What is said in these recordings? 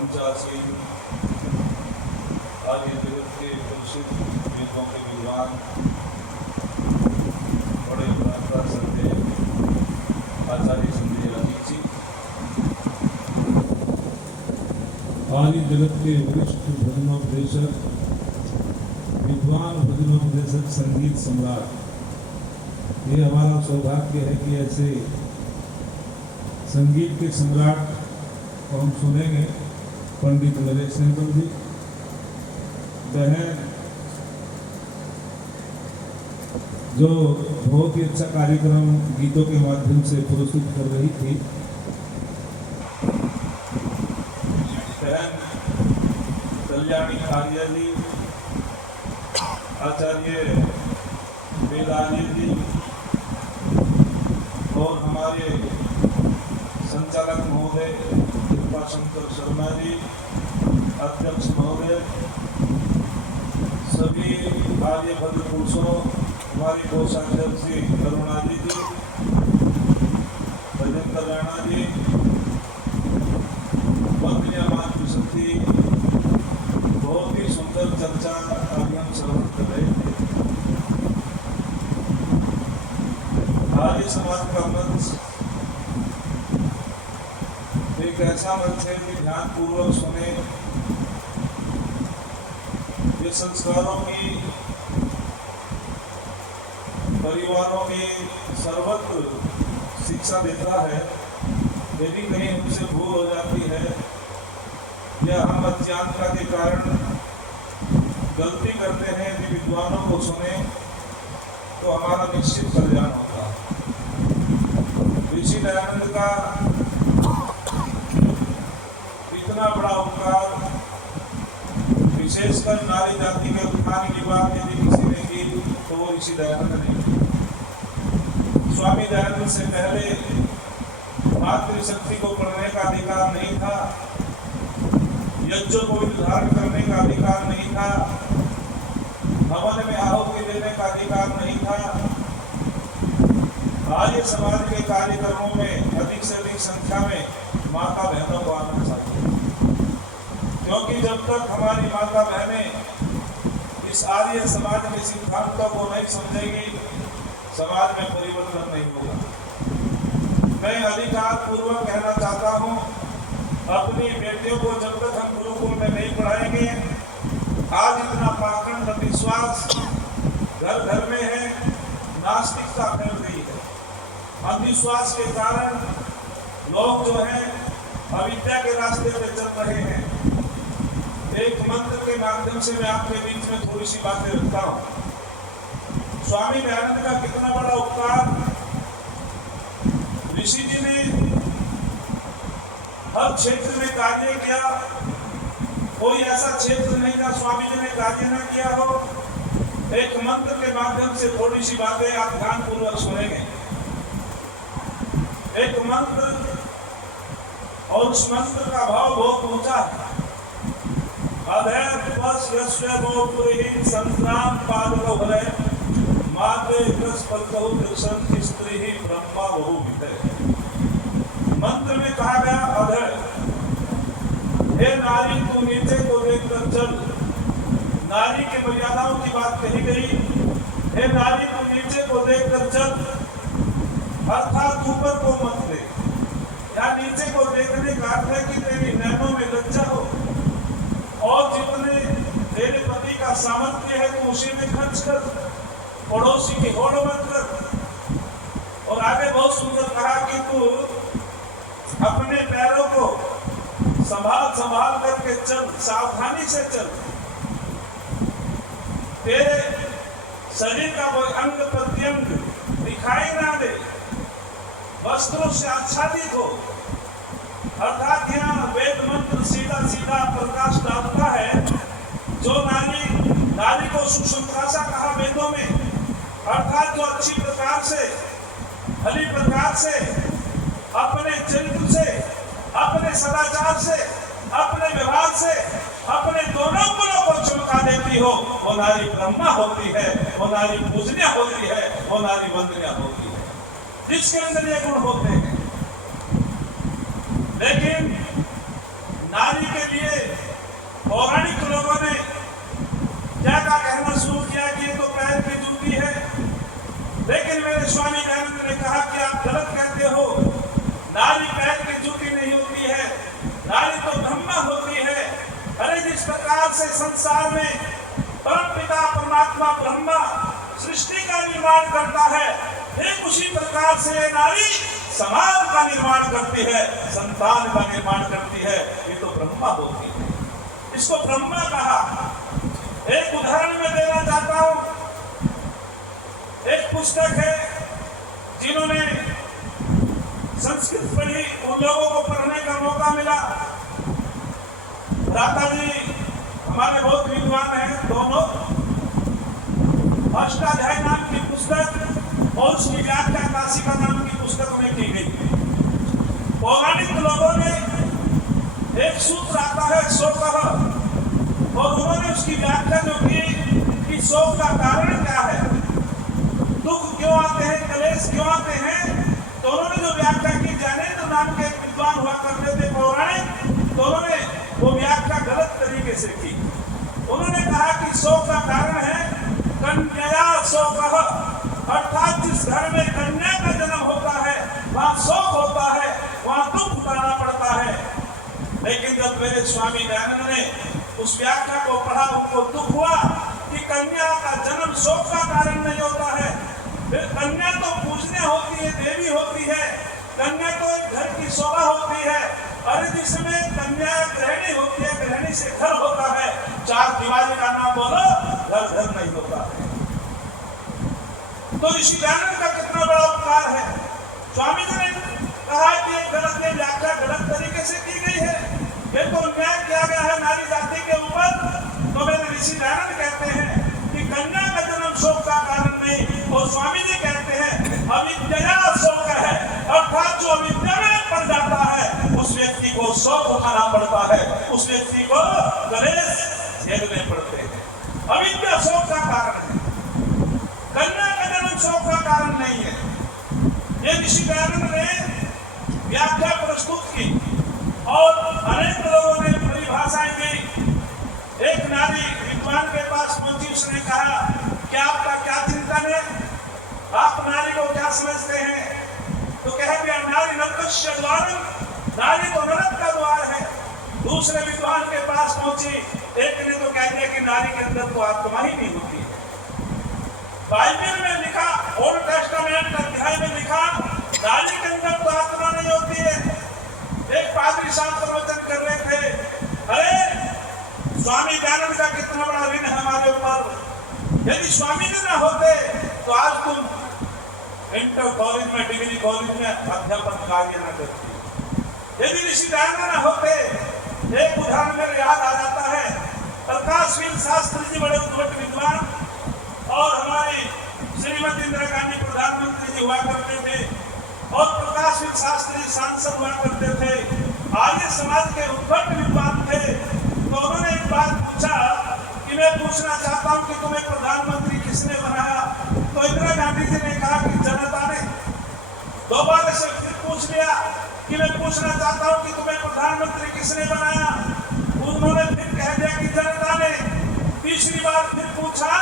पंचासी आर्य जगत के प्रसिद्ध वेदों के विद्वान बड़े प्रार्थना संत आचार्य संजय अजीत जी, आर्य जगत के वरिष्ठ भजनोपदेशक विद्वान भजनोपदेशक संगीत सम्राट, ये हमारा सौभाग्य है कि ऐसे संगीत के सम्राट को हम सुनेंगे। पंडित नरेश नेतम जी, बहन जो बहुत ही अच्छा कार्यक्रम गीतों के माध्यम से प्रस्तुत कर रही थी, बहन कल्याणी आर्य जी, आचार्य वेदार्य जी और हमारे संचालक महोदय कृपाशंकर शर्मा जी, अध्यक्ष महोदय, सभी आर्य भद्र पुरुषों, हमारी कोषाध्यक्ष श्री करुणा जी, राजेंद्र राणा जी, वंदनीय मातृ शक्ति, बहुत ही सुंदर चर्चा अभी हम श्रवण कर रहे थे। आर्य समाज का मंच एक ऐसा मंच है कि ध्यान पूर्वक सुने, ये संस्कारों की, परिवारों की सर्वत्र शिक्षा देता है। यदि कहीं हमसे भूल हो जाती है या हम अज्ञानता के कारण गलती करते हैं, यदि विद्वानों को सुने तो हमारा निश्चित कल्याण होता है। ऋषि दयानंद का इतना बड़ा उपकार, विशेषकर नारी जाति के उत्थान की बात यदि किसी ने की तो वो ऋषि दयानंद ने की। स्वामी दयानंद से पहले मातृशक्ति को पढ़ने का अधिकार नहीं था, यज्ञों को धारण करने का अधिकार नहीं था, हवन में आहुति देने का अधिकार नहीं था। आर्य समाज के कार्यक्रमों में अधिक से अधिक संख्या में माता बहनों को आना चाहिए, क्योंकि जब तक हमारी माता बहनें इस आर्य समाज के सिद्धांतों को नहीं समझेगी, समाज में परिवर्तन नहीं होगा। मैं अधिकार पूर्वक कहना चाहता हूँ, अपनी बेटियों को जब तक हम गुरुकुल में नहीं पढ़ाएंगे, आज इतना पाखंड अंधविश्वास घर घर में है, नास्तिकता फैल रही है। अंधविश्वास के कारण लोग जो है अविद्या के रास्ते पे चल रहे हैं। एक मंत्र के माध्यम से मैं आपके बीच में थोड़ी सी बातें रखता हूँ। स्वामी दयानंद का कितना बड़ा उपकार, ऋषि जी ने हर क्षेत्र में कार्य किया, कोई ऐसा क्षेत्र नहीं था स्वामी जी ने कार्य न किया हो। एक मंत्र के माध्यम से थोड़ी सी बातें आप ध्यान पूर्वक सुनेंगे। एक मंत्र, और उस मंत्र का भाव बहुत ऊंचा है। संग्राम पादकौ हरे माते कृष्णपतौ कृष्ण स्त्री ही ब्रह्मा बहु विदय। मंत्र में कहा गया अधर, हे नारी तू नीचे को देखकर चल। नारी के मर्यादाओं की बात कही गई। हे नारी तू नीचे को देखकर चल, अर्थात ऊपर को मत दे। या नीचे को देखने का अर्थ है कि तेरी नैनों में लज्जा हो, और जितने तेरे पति का सामर्थ्य है तो उसी में खर्च कर, पड़ोसी की होड़ मत कर। और आगे बहुत सुंदर कहा कि तू अपने पैरों को संभाल संभाल करके चल, सावधानी से चल। तेरे शरीर का कोई अंग प्रत्यंग दिखाई ना दे, वस्त्रों से आच्छादित हो। अर्थात यहाँ वेद मंत्र सीधा सीधा प्रकाश डालता है। जो नारी को सुसंत्रासा कहा वेदों में, अर्थात जो अच्छी प्रकार से, भली प्रकार से, अपने चरित्र से, अपने सदाचार से, अपने व्यवहार से, अपने दोनों गुणों को चमका देती हो, वो नारी ब्रह्मा होती है, वो नारी पूजनीय होती है, वो नारी वंदनीय होती है, जिसके अंदर ये गुण होते हैं। लेकिन नारी के लिए निर्माण करता है, ठीक उसी प्रकार से ये नारी समाज का निर्माण करती है, संतान का निर्माण करती है। ये तो ब्रह्मा होती है, इसको ब्रह्मा कहा। एक उदाहरण मैं देना चाहता हूं। एक पुस्तक है, जिन्होंने संस्कृत पढ़ी उन लोगों को पढ़ने का मौका मिला। भ्राता जी हमारे बहुत विद्वान हैं दोनों। अष्टाध्याय नाम की पुस्तक और उसकी व्याख्या काशिका नाम की पुस्तक में की गई। पौराणिक लोगों ने एक सूत्र आता है शोकः, और उन्होंने उसकी व्याख्या जो की कि शोक का कारण क्या है, दुख क्यों आते हैं, कलेश क्यों आते हैं, तो उन्होंने जो व्याख्या की, ज्ञानेंद्र नाम के विद्वान हुआ करते थे पौराणिक, तो उन्होंने वो व्याख्या गलत तरीके से की। उन्होंने कहा कि शोक का कारण है कन्या शोकः, अर्थात जिस घर में कन्या का जन्म होता है वहां शोक होता है, वहां दुख उठाना पड़ता है। लेकिन जब मेरे स्वामी दयानंद ने उस व्याख्या को पढ़ा, उनको दुख हुआ कि कन्या का जन्म शोक का कारण नहीं होता है। फिर कन्या तो पूजनीय होती है, देवी होती है, कन्या तो एक घर की शोभा होती है। अरे जिसमें कन्या गृहिणी होती है, गृहिणी से घर होता है, चार दीवारी का नाम बोलो, घर घर नहीं होता है। तो ऋषि दयानंद का कितना बड़ा उपकार है। स्वामी जी ने कहा कि एक गलत व्याख्या गलत तरीके से की गई है, ये तो अन्याय किया गया है नारी जाति के ऊपर। तो मेरे ऋषि दयानंद कहते हैं कि कन्या का जन्म शोक का कारण नहीं, और स्वामी जी कहते हैं अविद्या शोक है, अर्थात जो अविद्या में पड़ जाता है उस व्यक्ति को शोक उठाना पड़ता है, उस व्यक्ति को कलेश झेलने पड़ते हैं। अविद्या शोक का कारण है, कन्या का जन्म शोक का कारण नहीं है। ये ऋषि दयानंद ने व्याख्या प्रस्तुत की और अनेक लोगों ने परिभाषाएं दी। एक नारी विद्वान के पास पहुंची, उसने कहा कि आपका क्या चिंतन है, आप नारी को क्या समझते हैं? तो कह दिया नारी नरकस्य द्वारम, नारी तो नरक का द्वार है। दूसरे विद्वान के पास पहुंची, एक ने तो कह दिया कि नारी के अंदर तो आत्मा ही नहीं होती है। बाइबल में लिखा, ओल्ड टेस्टामेंट अध्याय में लिखा, नारी के अंदर तो आत्मा नहीं होती है। एक पादरी साहब प्रवचन कर रहे थे, अरे स्वामी दयानंद का कितना बड़ा ऋण है हमारे ऊपर। यदि स्वामी जी ना होते तो आज तुम इंटर कॉलेज में, डिग्री कॉलेज में अध्यापन कार्य न करते। यदि ऋषि दयानंद ना होते, एक उदाहरण मेरे याद आ जाता है। प्रकाशवीर शास्त्री जी बड़े उद्भट विद्वान और हमारी श्रीमती इंदिरा गांधी प्रधानमंत्री जी हुआ करते थे, और प्रकाशवीर शास्त्री सांसद हुआ करते थे, आर्य समाज के उद्भट विद्वान थे। तो उन्होंने एक बात पूछा कि मैं पूछना चाहता हूं कि तुम्हें प्रधानमंत्री किसने बनाया? तो इंदिरा गांधी जी ने कहा कि जनता ने। दोबारा से फिर पूछ लिया कि मैं पूछना चाहता हूं कि तुम्हें प्रधानमंत्री किसने बनाया? उन्होंने फिर कह दिया कि जनता ने। तीसरी बार फिर पूछा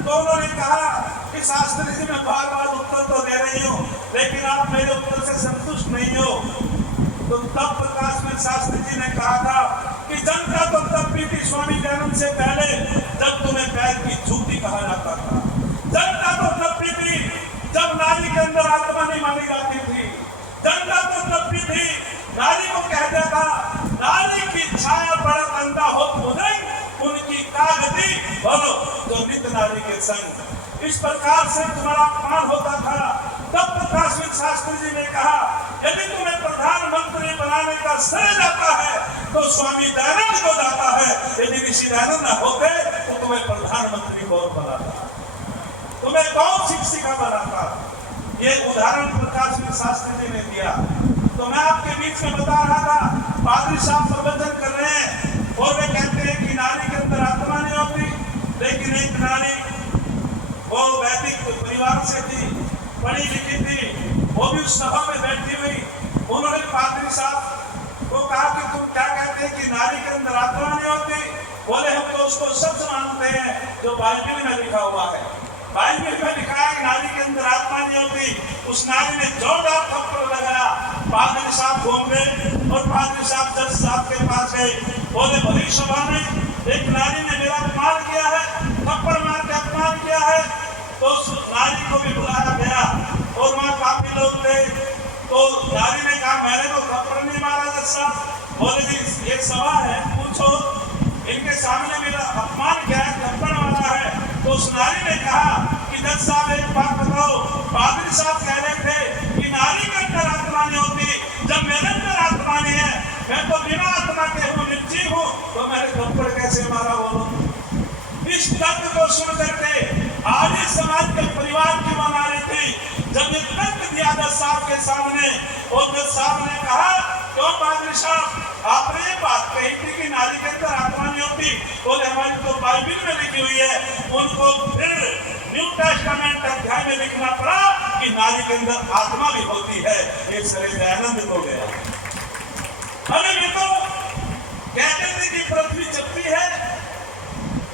तो उन्होंने कहा कि शास्त्री जी मैं बार बार उत्तर तो दे रही हूँ, लेकिन आप मेरे उत्तर से संतुष्ट नहीं हो। तो तब प्रकाशवीर शास्त्री जी ने कहा था कि जनता तो तब भी थी स्वामी दयानंद से पहले, जब तुम्हें पैर की जूती कहा जाता था। जनता तो तब भी थी जब नारी के अंदर आत्मा नहीं मानी जाती थी। जनता तो तब भी थी, नारी को कह जाता नारी की छाया पड़त अंधा हो मुझे, उनकी कागती बोलो जो नित नारी के संग। इस प्रकार से तुम्हारा अपमान होता था। तब प्रकाशवीर शास्त्री जी ने कहा यदि तुम्हें प्रधानमंत्री बनाने का श्रेय जाता है तो स्वामी दयानंद को जाता है। यदि ऋषि दयानंद न होते तो तुम्हें प्रधानमंत्री कौन बनाता, तुम्हें कौन शिक्षिका बनाता? ये उदाहरण प्रकाशवीर शास्त्री जी ने दिया। तो मैं आपके बीच में बता रहा था, पादरी साहब प्रवचन कर रहे हैं और वे कहते हैं कि नारी के अंदर आत्मा नहीं होती, लेकिन एक नारी वो वैदिक परिवार से थी, पढ़ी लिखी थी, वो भी उस सभा में बैठी हुई। उन्होंने पादरी साहब को कहा कि तुम क्या कहते हैं कि नारी के अंदर आत्मा नहीं होती? बोले हम तो उसको सच मानते हैं जो बाइबल में लिखा हुआ है। बाइबल में लिखा है कि नारी के अंदर आत्मा नहीं होती। उस नारी ने जोरदार थप्पड़ लगाया। पादरी साहब घूम गए और पादरी साहब जज साहब के पास गए। बोले भली सभा में एक नारी ने मेरा अपमान किया है, थप्पड़ मार के अपमान किया है, तो उस नारी को भी लोग थे। तो नारी ने कहा मैंने तो थप्पड़ नहीं मारा जज साहब। बोले जी एक सवाल है, पूछो, इनके सामने मेरा अपमान क्या है, थप्पड़ मारा है। तो उस नारी ने कहा कि जज साहब एक बात बताओ, पादरी साहब कह रहे थे कि नारी के अंदर आत्मा नहीं होती, जब मेरे अंदर आत्मा नहीं है, मैं तो बिना आत्मा के हूँ, निर्जीव हूँ, तो मैंने थप्पड़ कैसे मारा? बोलो। इस तथ्य को सुन करके आर्य समाज के परिवार की बना रही थी। जब ये तथ्य दिया जज साहब के सामने, और जज साहब ने कहा क्यों पादरी साहब आपने ये बात कही थी कि नारी के अंदर आत्मा नहीं होती? बोले हमारी तो बाइबिल में लिखी हुई है। उनको फिर न्यू टेस्टामेंट अध्याय में लिखना पड़ा कि नारी के अंदर आत्मा भी होती है। एक सरे दयानंद हो गया। अरे ये तो कहते थे कि पृथ्वी चलती है,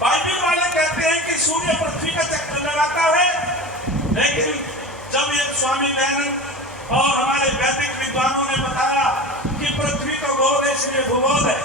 बाइबिल वाले कहते हैं कि सूर्य पृथ्वी का चक्कर लगाता है। लेकिन जब ये स्वामी दयानंद और हमारे वैदिक विद्वानों ने बताया कि पृथ्वी का गोल है इसलिए भूगोल है,